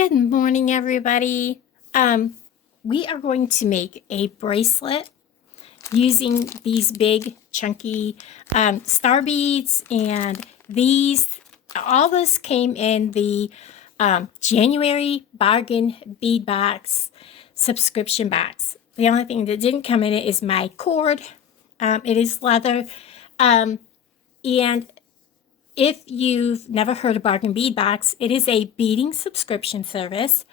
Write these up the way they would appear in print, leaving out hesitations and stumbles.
Good morning, everybody. We are going to make a bracelet using these big, chunky star beads, and all this came in the January bargain bead box subscription box. The only thing that didn't come in it is my cord. It is leather, and if you've never heard of Bargain Bead Box, it is a beading subscription service.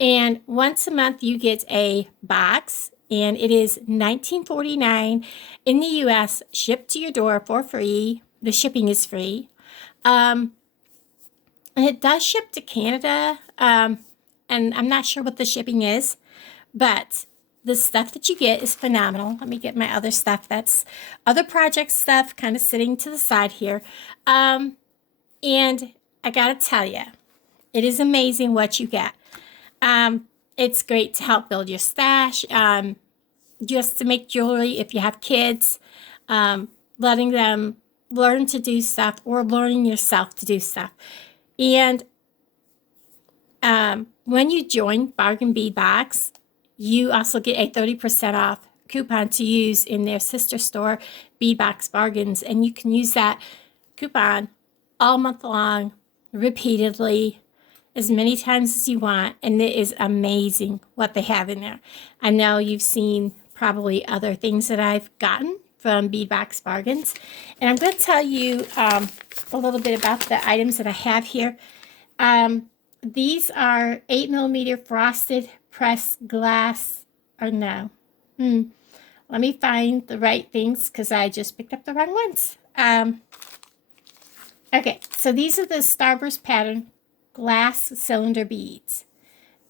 And once a month you get a box, and it is $19.49 in the US, shipped to your door for free. The shipping is free. And it does ship to Canada. And I'm not sure what the shipping is, but the stuff that you get is phenomenal. Let me get my other stuff. That's other project stuff kind of sitting to the side here. And I gotta tell you, it is amazing what you get. It's great to help build your stash, just to make jewelry if you have kids, letting them learn to do stuff or learning yourself to do stuff. And when you join Bargain Bead Box, you also get a 30% off coupon to use in their sister store, Beadbox Bargains. And you can use that coupon all month long, repeatedly, as many times as you want. And it is amazing what they have in there. I know you've seen probably other things that I've gotten from Beadbox Bargains. And I'm going to tell you a little bit about the items that I have here. These are 8mm frosted pressed glass, or no. Let me find the right things because I just picked up the wrong ones. Okay, so these are the Starburst pattern glass cylinder beads.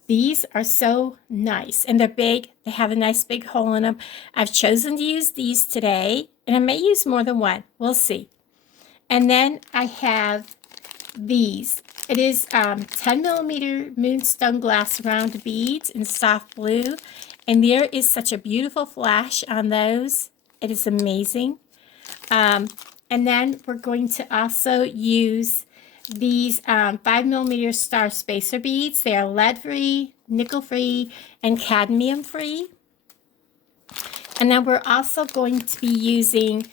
These are so nice, and they're big. They have a nice big hole in them. I've chosen to use these today, and I may use more than one. We'll see. And then I have these. It is 10mm moonstone glass round beads in soft blue. And there is such a beautiful flash on those. It is amazing. And then we're going to also use these 5mm star spacer beads. They are lead-free, nickel-free, and cadmium-free. And then we're also going to be using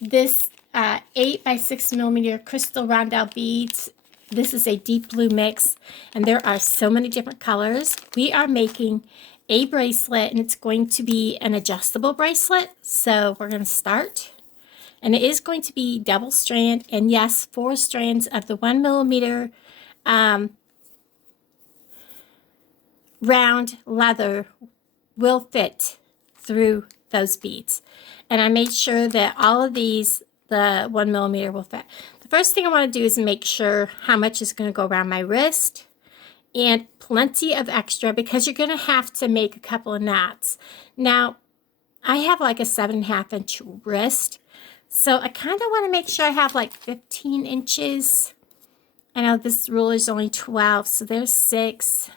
this 8 by 6mm crystal rondelle beads. This is a deep blue mix, and there are so many different colors. We are making a bracelet, and it's going to be an adjustable bracelet. So we're going to start, and it is going to be double strand, and yes, 4 strands of the 1mm round leather will fit through those beads. And I made sure that all of these, the 1mm will fit. The first thing I want to do is make sure how much is going to go around my wrist, and plenty of extra because you're going to have to make a couple of knots. Now, I have like a 7.5 inch wrist, so I kind of want to make sure I have like 15 inches. I know this ruler is only 12, so there's 6.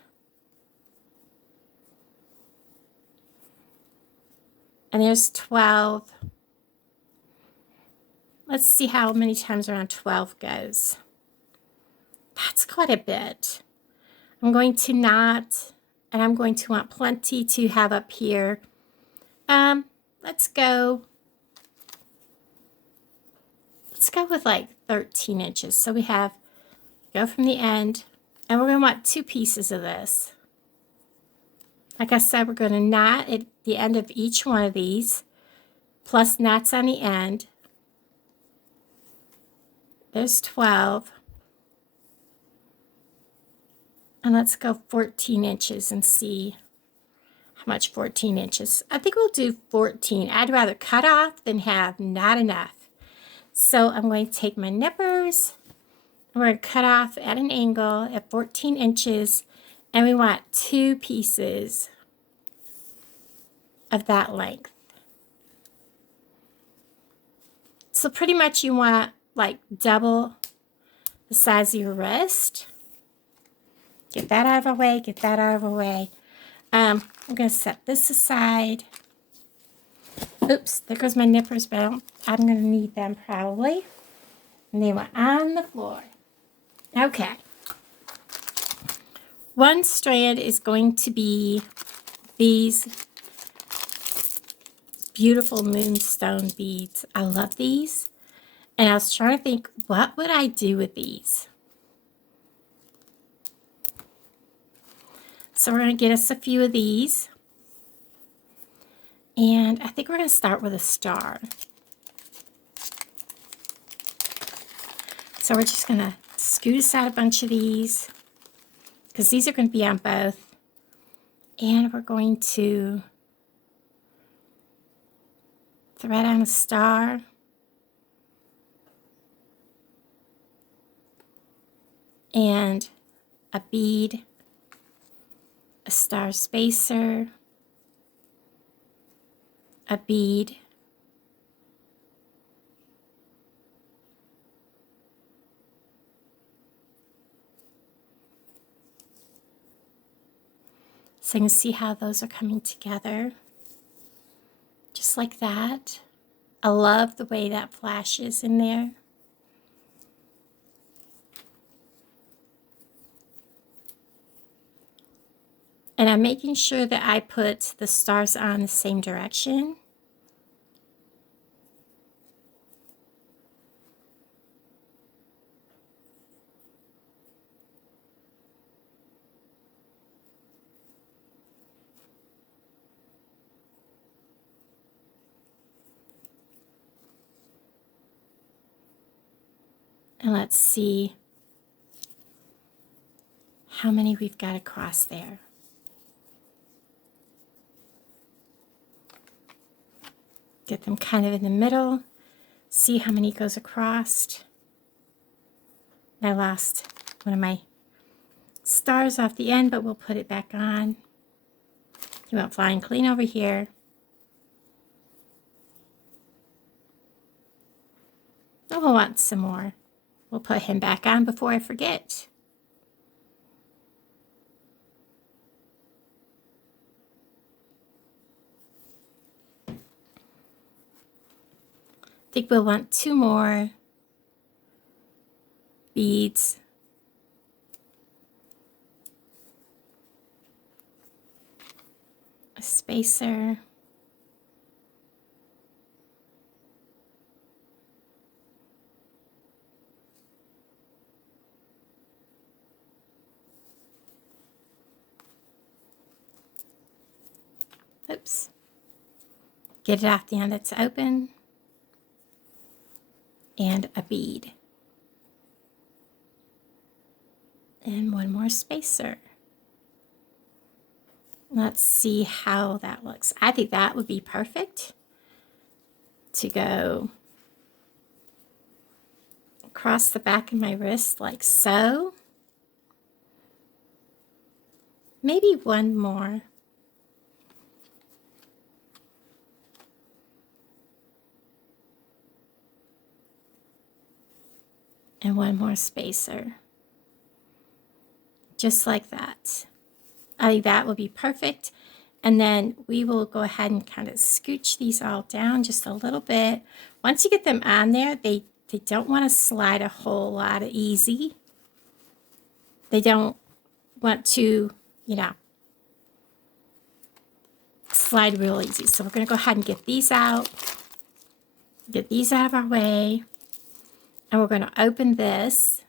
And there's 12. Let's see how many times around 12 goes. That's quite a bit. I'm going to knot, and I'm going to want plenty to have up here. Let's go with like 13 inches. So we go from the end, and we're going to want 2 pieces of this. Like I said, we're going to knot at the end of each one of these, plus knots on the end. There's 12. And let's go 14 inches and see how much 14 inches. I think we'll do 14. I'd rather cut off than have not enough. So I'm going to take my nippers, and we're going to cut off at an angle at 14 inches. And we want 2 pieces of that length. So pretty much you want like double the size of your wrist. Get that out of the way, get that out of the way. I'm going to set this aside. Oops, there goes my nippers, but I'm going to need them probably. And they were on the floor. Okay. One strand is going to be these beautiful moonstone beads. I love these. And I was trying to think, what would I do with these? So we're going to get us a few of these. And I think we're going to start with a star. So we're just going to scoot us out a bunch of these, because these are going to be on both. And we're going to thread on a star. And a bead, a star spacer, a bead, so you can see how those are coming together, just like that. I love the way that flashes in there. And I'm making sure that I put the stars on the same direction. And let's see how many we've got across there. Get them kind of in the middle. See how many goes across. I lost one of my stars off the end, but we'll put it back on. He went flying clean over here. Oh, we'll want some more. We'll put him back on before I forget. I think we'll want 2 more beads. A spacer. Oops. Get it off the end that's open. And a bead. And 1 more spacer. Let's see how that looks. I think that would be perfect to go across the back of my wrist like so. Maybe 1 more. And 1 more spacer. Just like that. I think that will be perfect. And then we will go ahead and kind of scooch these all down just a little bit. Once you get them on there, they don't want to slide a whole lot of easy. They don't want to, you know, slide real easy. So we're going to go ahead and get these out. Get these out of our way. And we're going to open this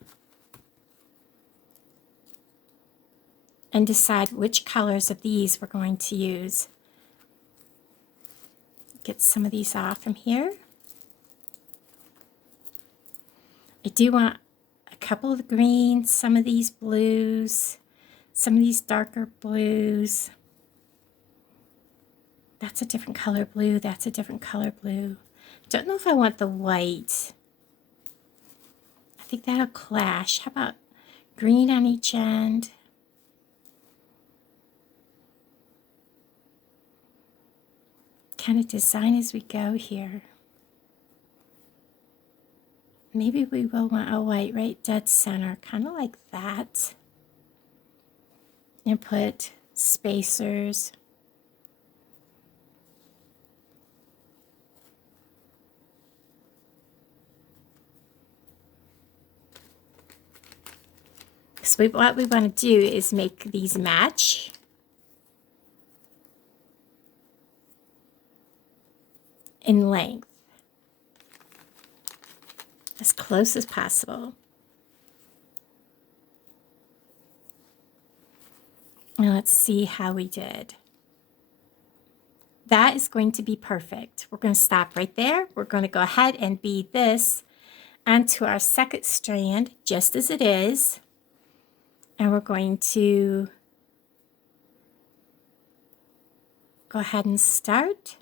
and decide which colors of these we're going to use. Get some of these off from here. I do want a couple of the greens, some of these blues, some of these darker blues. That's a different color blue. That's a different color blue. Don't know if I want the white. I think that'll clash. How about green on each end? Kind of design as we go here. Maybe we will want a white right dead center, kind of like that. And put spacers. Because what we want to do is make these match. In length. As close as possible. And let's see how we did. That is going to be perfect. We're going to stop right there. We're going to go ahead and bead this onto our second strand just as it is. And we're going to go ahead and start.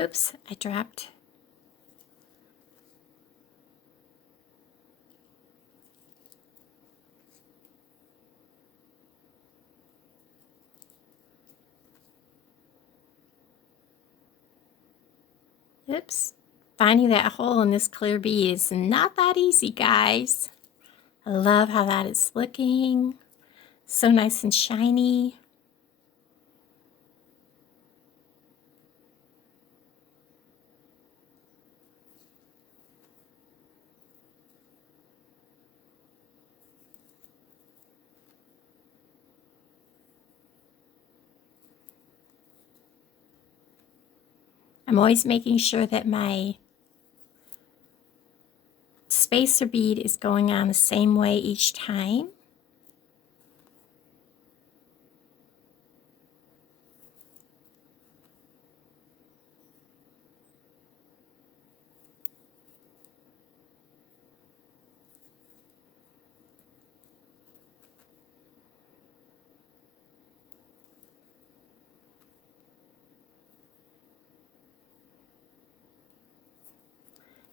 Oops, I dropped. Oops. Finding that hole in this clear bead is not that easy, guys. I love how that is looking. So nice and shiny. I'm always making sure that my spacer bead is going on the same way each time.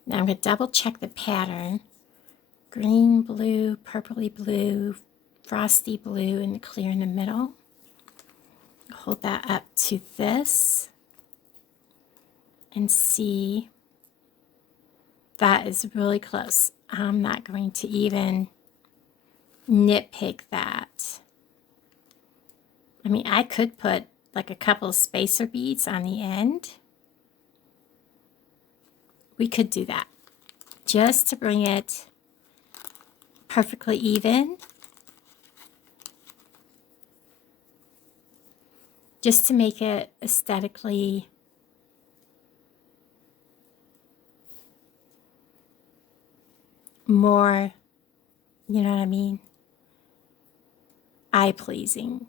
Now I'm going to double check the pattern. Green, blue, purpley blue, frosty blue, and clear in the middle. Hold that up to this and see. That is really close. I'm not going to even nitpick that. I mean, I could put like a couple of spacer beads on the end. We could do that just to bring it perfectly even. Just to make it aesthetically more, you know what I mean, eye-pleasing.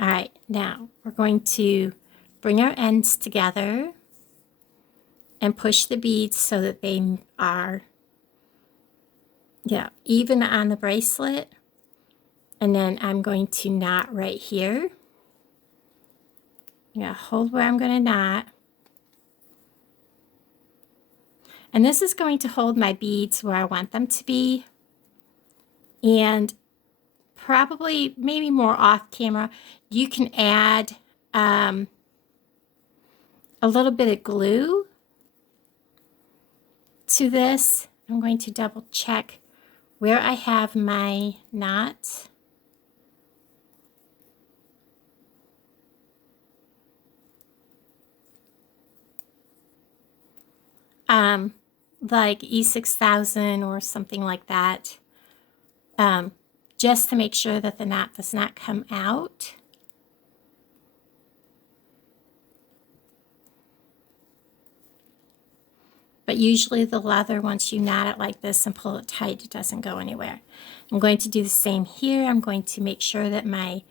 All right, now we're going to bring our ends together and push the beads so that they are, even on the bracelet. And then I'm going to knot right here. Hold where I'm going to knot. And this is going to hold my beads where I want them to be. And probably, maybe more off camera, you can add a little bit of glue to this. I'm going to double check where I have my knot. Like E6000 or something like that, just to make sure that the knot does not come out. But usually the leather, once you knot it like this and pull it tight, it doesn't go anywhere. I'm going to do the same here. I'm going to make sure that my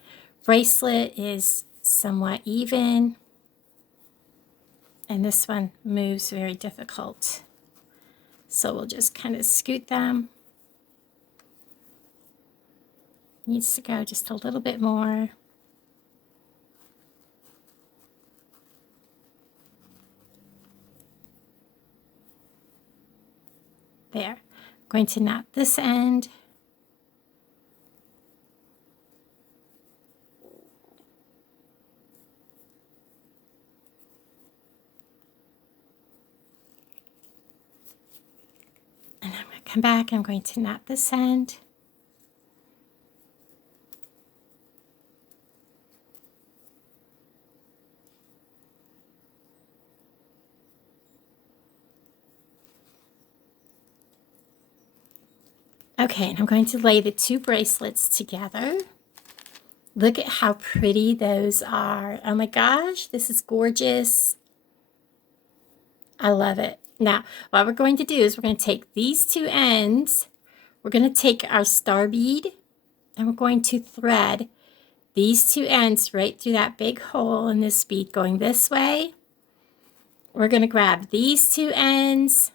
bracelet is somewhat even. And this one moves very difficult. So we'll just kind of scoot them. Needs to go just a little bit more. There. I'm going to knot this end. come back. I'm going to knot this end. Okay, and I'm going to lay the two bracelets together. Look at how pretty those are. Oh my gosh, this is gorgeous. I love it. Now, what we're going to do is we're going to take these two ends. We're going to take our star bead and we're going to thread these two ends right through that big hole in this bead going this way. We're going to grab these two ends,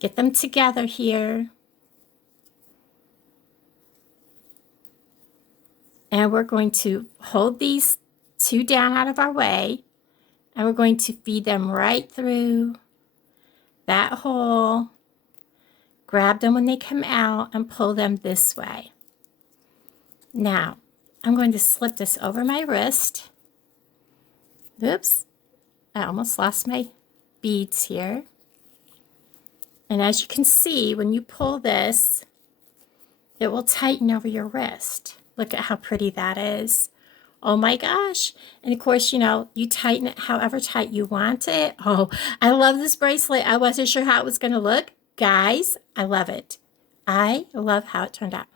get them together here. And we're going to hold these two down out of our way. And we're going to feed them right through that hole. Grab them when they come out and pull them this way. Now, I'm going to slip this over my wrist. Oops, I almost lost my beads here. And as you can see, when you pull this, it will tighten over your wrist. Look at how pretty that is. Oh my gosh. And of course, you know, you tighten it however tight you want it. Oh, I love this bracelet. I wasn't sure how it was going to look. Guys, I love it. I love how it turned out.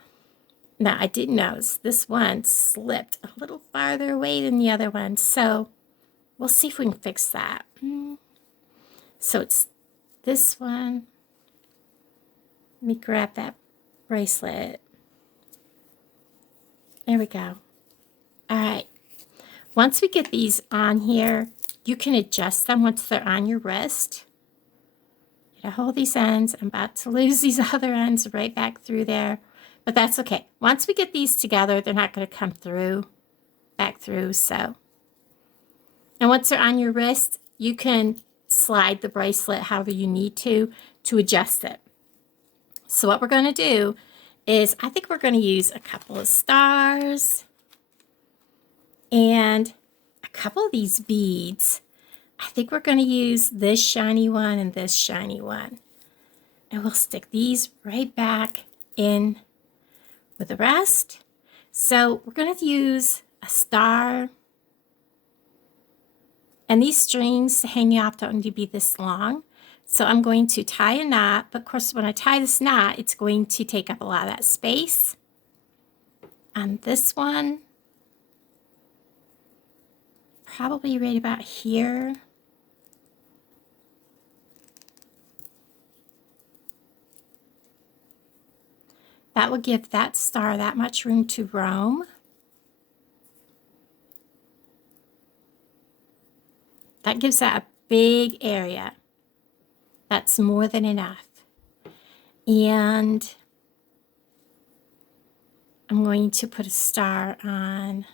Now, I did notice this one slipped a little farther away than the other one. So we'll see if we can fix that. So it's this one. Let me grab that bracelet. There we go. All right. Once we get these on here, you can adjust them once they're on your wrist. You gotta hold these ends. I'm about to lose these other ends right back through there, but that's okay. Once we get these together, they're not going to come through, back through. So, and once they're on your wrist, you can slide the bracelet however you need to adjust it. So what we're going to do is, I think we're going to use a couple of stars and a couple of these beads. I think we're going to use this shiny one and this shiny one. And we'll stick these right back in with the rest. So we're going to use a star. And these strings hanging off don't need to be this long. So I'm going to tie a knot, but of course when I tie this knot, it's going to take up a lot of that space. On this one, probably right about here. That will give that star that much room to roam. That gives that a big area. That's more than enough. And I'm going to put a star on.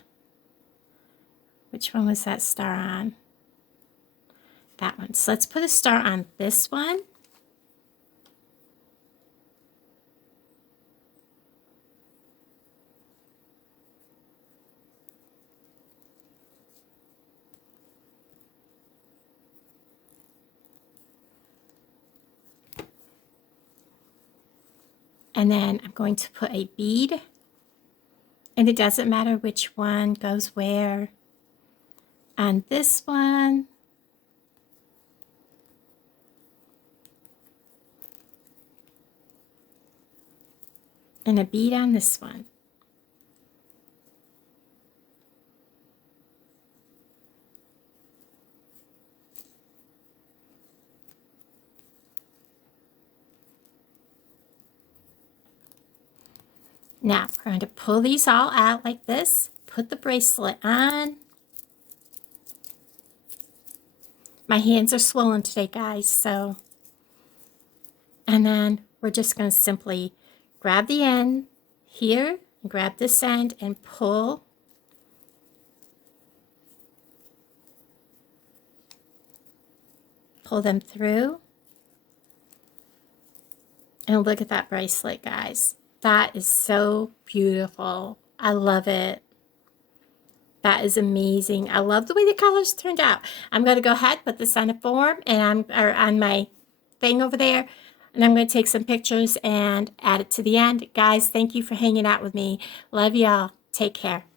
Which one was that star on? That one. So let's put a star on this one. And then I'm going to put a bead, and it doesn't matter which one goes where. On this one, and a bead on this one. Now, we're going to pull these all out like this, put the bracelet on. My hands are swollen today, guys, so. And then we're just going to simply grab the end here, and grab this end and pull. Pull them through. And look at that bracelet, guys. That is so beautiful. I love it. That is amazing. I love the way the colors turned out. I'm going to go ahead, put this on a form, and on my thing over there. And I'm going to take some pictures and add it to the end. Guys, thank you for hanging out with me. Love y'all. Take care.